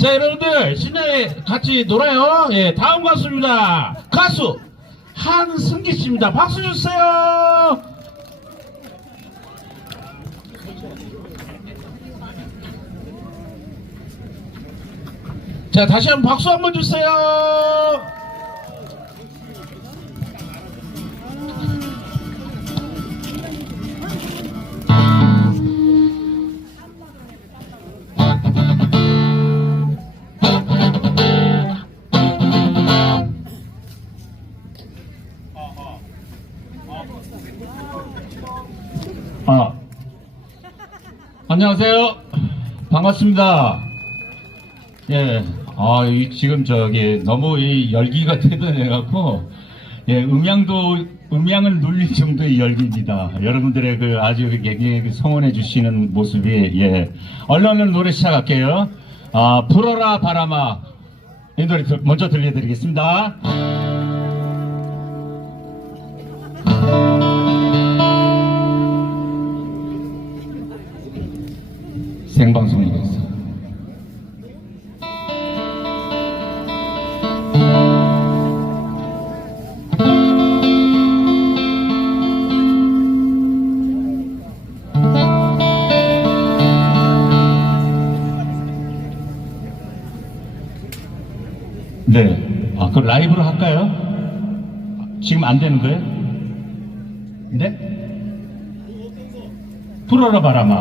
자, 여러분들, 신나게 같이 놀아요. 예, 다음 가수입니다. 가수, 한승기 씨입니다. 박수 주세요. 자, 다시 한번 박수 한번 주세요. 아, 안녕하세요. 반갑습니다. 예, 아, 이 지금 저기 너무 이 열기가 대단해갖고, 예, 음향도, 음향을 눌릴 정도의 열기입니다. 여러분들의 그 아주 굉장히 그 성원해 주시는 모습이, 예. 얼른 얼른 노래 시작할게요. 아, 불어라 바람아. 이 노래 들- 먼저 들려드리겠습니다. 안 되는 거예요? 네? 풀어라 바람아.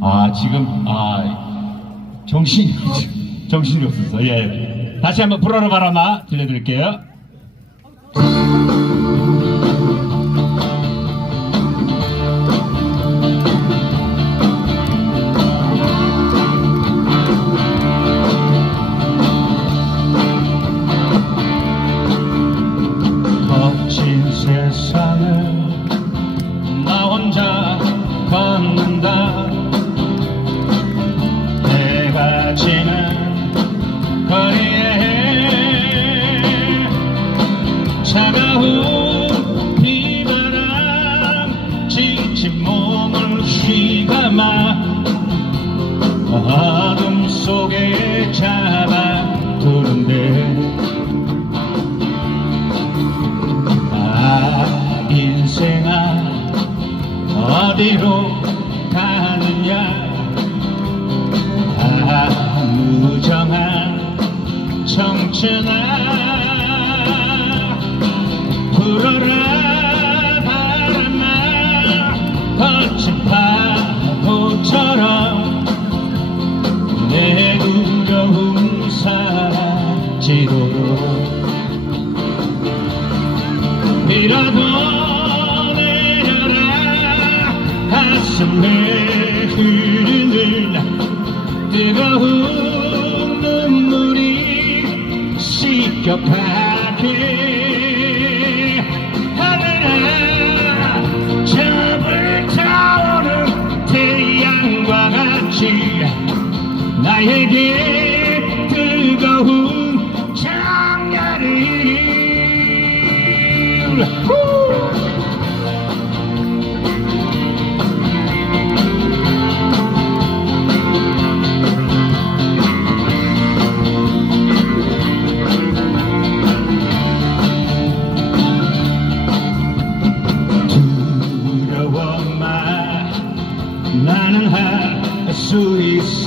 아, 지금, 아, 정신이, 정신이 없어서, 예. 다시 한번 불어라 바람아 들려드릴게요. Andan 청춘아 불어라 바람아 거친 파도처럼 내 두려움 사라지도록 이라도 내려라. 가슴에 흐르는 뜨거운 씻겨가게 하늘아 저불 타오는 태양과 같이 나에게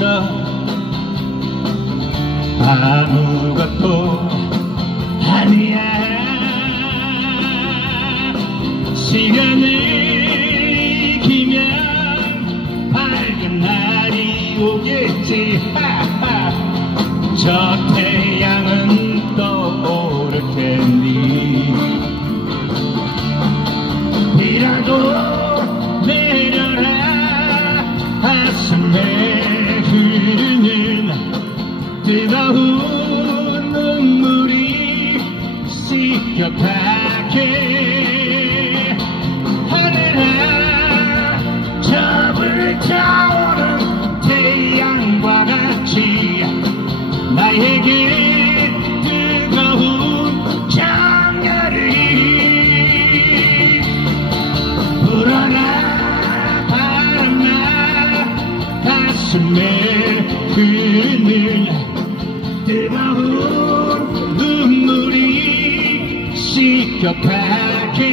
수 있어 아무것도 아니야 시간을 이기면 밝은 날이 오겠지 하하. 저 태양은 떠오를 테니 비라도 씻겨가게 하늘아 저 불타오른 태양과 같이. 나에게 뜨거운 장렬이 불어라 바람아 가슴에 흐르는 뜨거운 시켜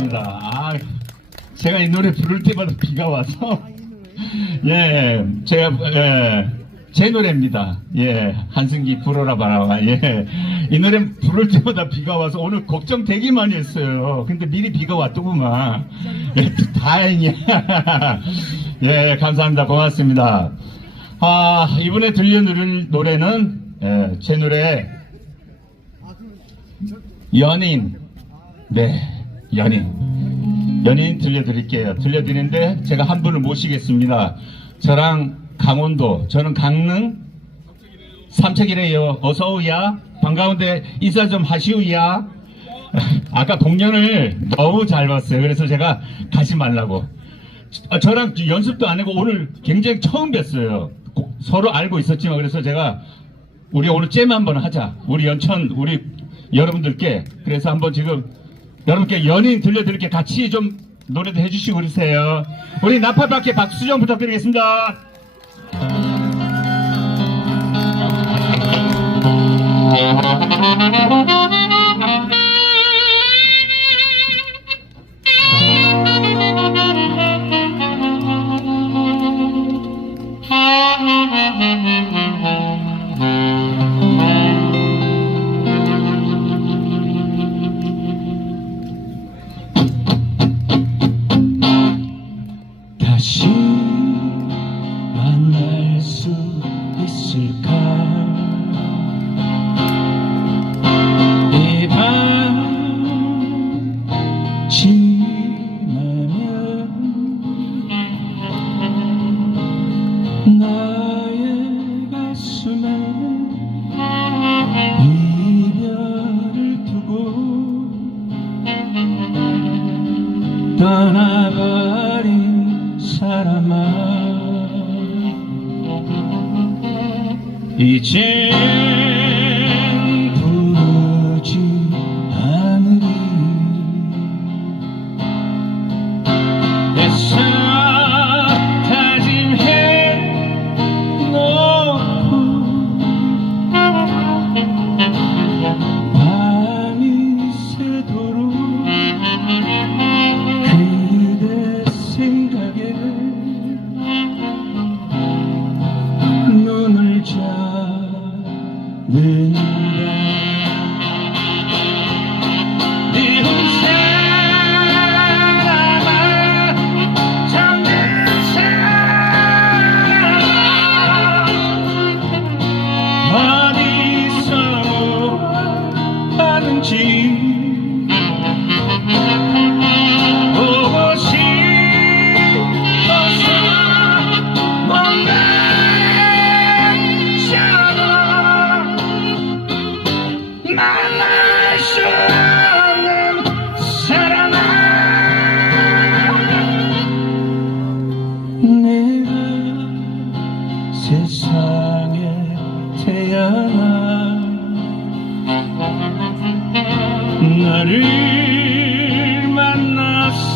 고맙습니다. 아, 제가 이 노래 부를 때마다 비가 와서, 예, 제가, 예, 제 노래입니다. 예, 한승기 불어라 바라와. 예, 이 노래 부를 때마다 비가 와서 오늘 걱정 되게 많이 했어요. 근데 미리 비가 왔더구만. 예, 다행이야. 예, 감사합니다. 고맙습니다. 아, 이번에 들려드릴 노래는, 예, 제 노래, 연인. 네, 연인. 연인 들려드릴게요. 들려드리는데 제가 한 분을 모시겠습니다. 저랑 강원도, 저는 강릉 삼척이래요. 어서 오야. 반가운데 인사 좀 하시오야. 아까 공연을 너무 잘 봤어요. 그래서 제가 가지 말라고. 아, 저랑 연습도 안 하고 오늘 굉장히 처음 뵀어요. 고- 서로 알고 있었지만 그래서 제가 우리 오늘 잼 한번 하자. 우리 연천 우리 여러분들께 그래서 한번 지금 여러분께 연인 들려드릴게 같이 좀 노래도 해주시고 그러세요. 우리 나팔밖에 박수 좀 부탁드리겠습니다. 떠나버린 사람아. 이젠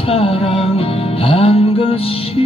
사랑한 것이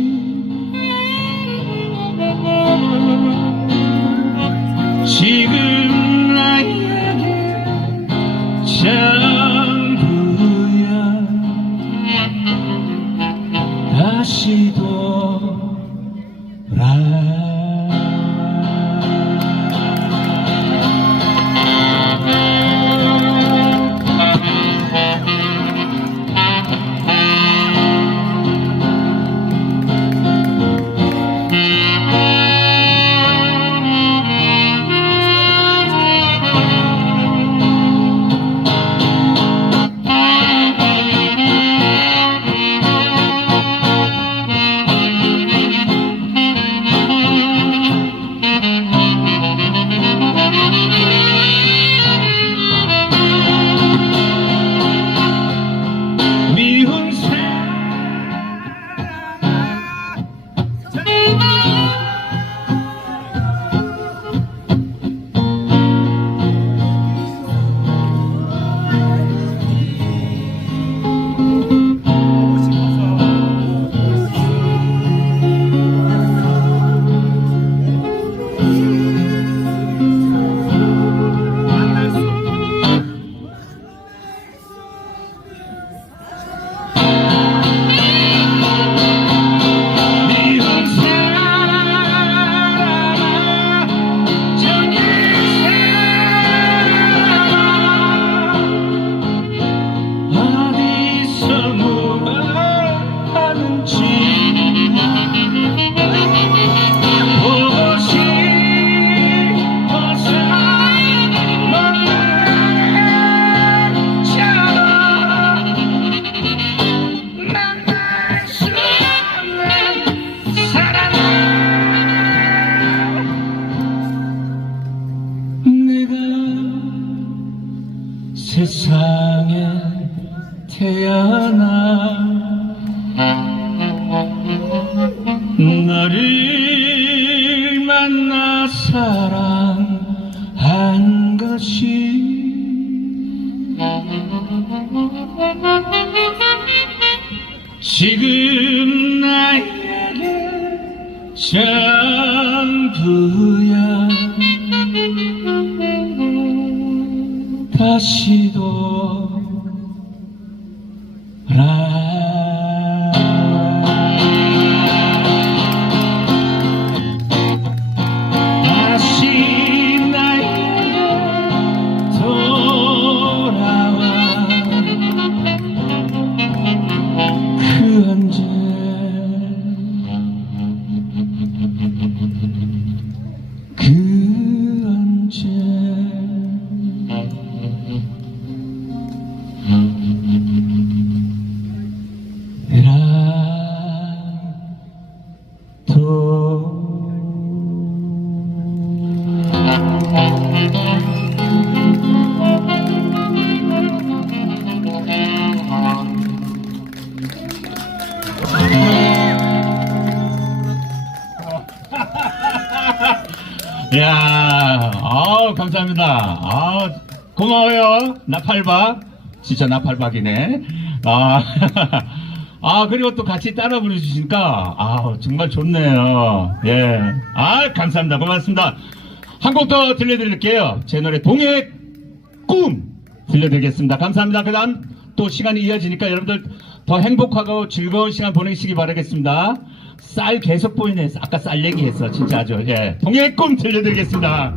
세상에 태어나 너를 만나 사랑한 것이 지금 나에게 전부야 이야, 아우, 감사합니다. 아 고마워요. 나팔박. 진짜 나팔박이네. 아, 아, 그리고 또 같이 따라 부르시니까, 아 정말 좋네요. 예. 아, 감사합니다. 고맙습니다. 한 곡 더 들려드릴게요. 제 노래, 동해 꿈! 들려드리겠습니다. 감사합니다. 그 다음 또 시간이 이어지니까 여러분들 더 행복하고 즐거운 시간 보내시기 바라겠습니다. 쌀 계속 보이네. 아까 쌀 얘기했어. 진짜 아주. 예. 동해의 꿈 들려드리겠습니다.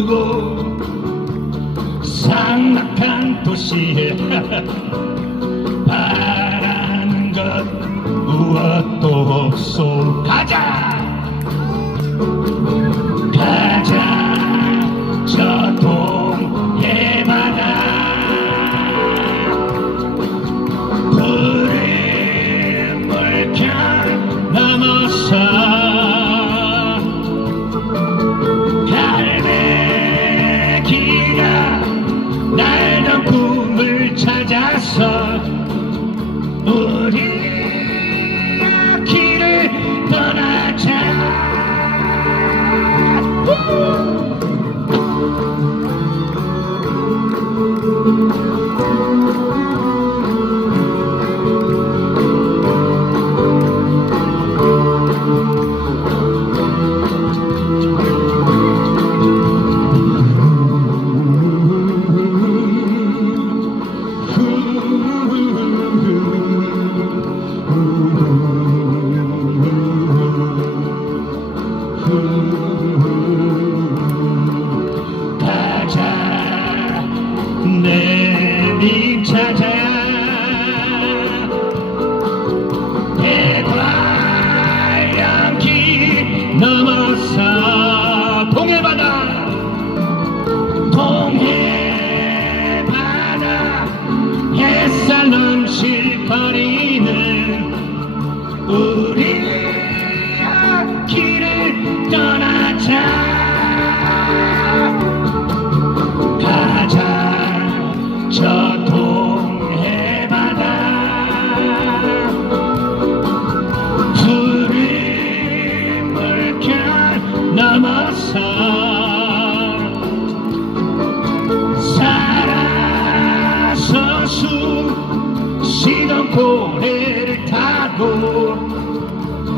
메마르고 삭막한 도시에 바라는 것 무엇도 없소 가자 고래를 타고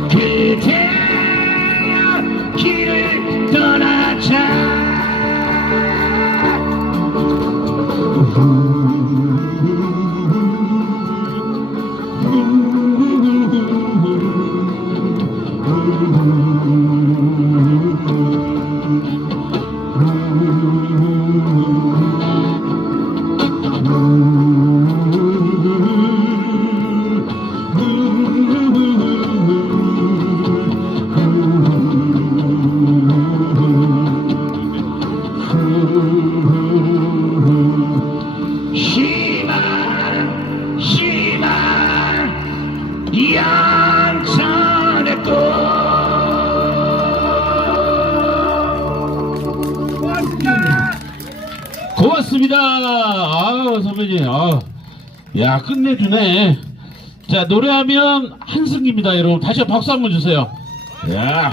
그대여 길을 떠나자. 야 끝내주네. 자 노래하면 한승기입니다, 여러분. 다시 박수 한번 주세요. 야.